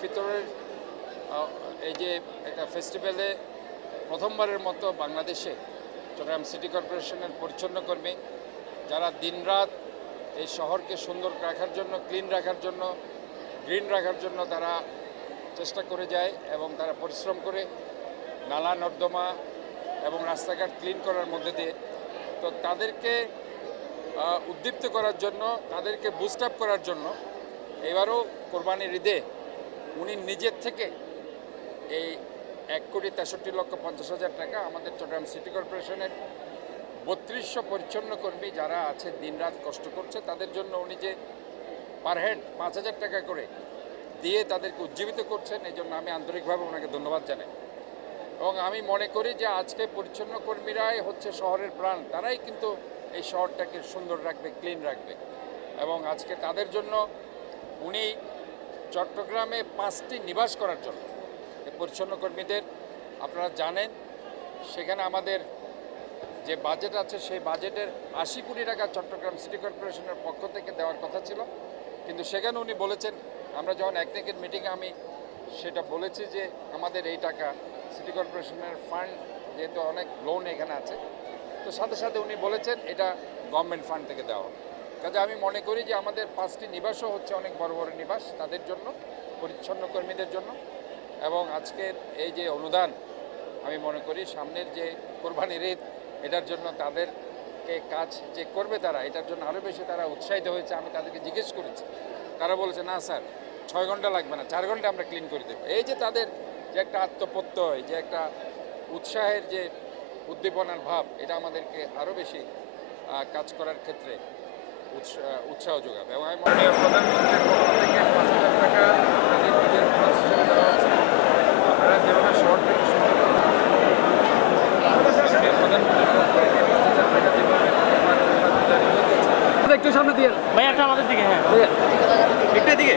ফিতরের এই যে একটা ফেস্টিভ্যালে প্রথমবারের মতো বাংলাদেশে চট্টগ্রাম সিটি কর্পোরেশনের পরিচ্ছন্ন কর্মী যারা দিনরাত এই শহরকে সুন্দর রাখার জন্য, ক্লিন রাখার জন্য, গ্রিন রাখার জন্য তারা চেষ্টা করে যায় এবং তারা পরিশ্রম করে নালা নর্দমা এবং রাস্তাঘাট ক্লিন করার মধ্যে দিয়ে। তো তাদেরকে উদ্দীপ্ত করার জন্য, তাদেরকে বুস্ট আপ করার জন্য এবারও কোরবানির ঈদে উনি নিজের থেকে এই 1,63,50,000 টাকা আমাদের চট্টগ্রাম সিটি কর্পোরেশনের 3200 পরিচ্ছন্ন কর্মী যারা আছে দিনরাত কষ্ট করছে তাদের জন্য উনি যে পার হেড 5,000 টাকা করে দিয়ে তাদেরকে উজ্জীবিত করছেন, এই জন্য আমি আন্তরিকভাবে ওনাকে ধন্যবাদ জানাই। এবং আমি মনে করি যে আজকে পরিচ্ছন্ন কর্মীরাই হচ্ছে শহরের প্রাণ, তারাই কিন্তু এই শহরটাকে সুন্দর রাখবে, ক্লিন রাখবে। এবং আজকে তাদের জন্য উনি চট্টগ্রামে 5টি নিবাস করার জন্য এই পরিচ্ছন্ন কর্মীদের, আপনারা জানেন সেখানে আমাদের যে বাজেট আছে সেই বাজেটের 80 কোটি টাকা চট্টগ্রাম সিটি কর্পোরেশনের পক্ষ থেকে দেওয়ার কথা ছিল, কিন্তু সেখানে উনি বলেছেন, আমরা যখন একদিকের মিটিংয়ে আমি সেটা বলেছি যে আমাদের এই টাকা সিটি কর্পোরেশনের ফান্ড যেহেতু অনেক লোন এখানে আছে, তো সাথে সাথে উনি বলেছেন এটা গভর্নমেন্ট ফান্ড থেকে দেওয়া। কাজে আমি মনে করি যে আমাদের 5টি নিবাসও হচ্ছে অনেক বড় বড় নিবাস তাদের জন্য, পরিচ্ছন্ন কর্মীদের জন্য। এবং আজকের এই যে অনুদান, আমি মনে করি সামনের যে কোরবানির ঈদ এটার জন্য তাদেরকে কাজ যে করবে তারা, এটার জন্য আরও বেশি তারা উৎসাহিত হয়েছে। আমি তাদেরকে জিজ্ঞেস করেছি, তারা বলেছে না স্যার 6 ঘন্টা লাগবে না, 4 ঘন্টা আমরা ক্লিন করে দেবো। এই যে তাদের যে একটা আত্মপ্রত্যয়, যে একটা উৎসাহের যে উদ্দীপনার ভাব, এটা আমাদেরকে আরও বেশি কাজ করার ক্ষেত্রে উৎসাহ যোগাবে। এবং আমি মনে করি প্রধানমন্ত্রীর পক্ষ থেকে 5,000 টাকা তাদের নিজের খরচ হিসেবে দেওয়া আছে। আপনারা যেভাবে শহরটাকে সুন্দর প্রধানমন্ত্রীর পক্ষ থেকে 5,000 টাকা যেভাবে একটু সামনে দিয়ে ভাই একটা আমাদের দিকে, হ্যাঁ একটু দিকে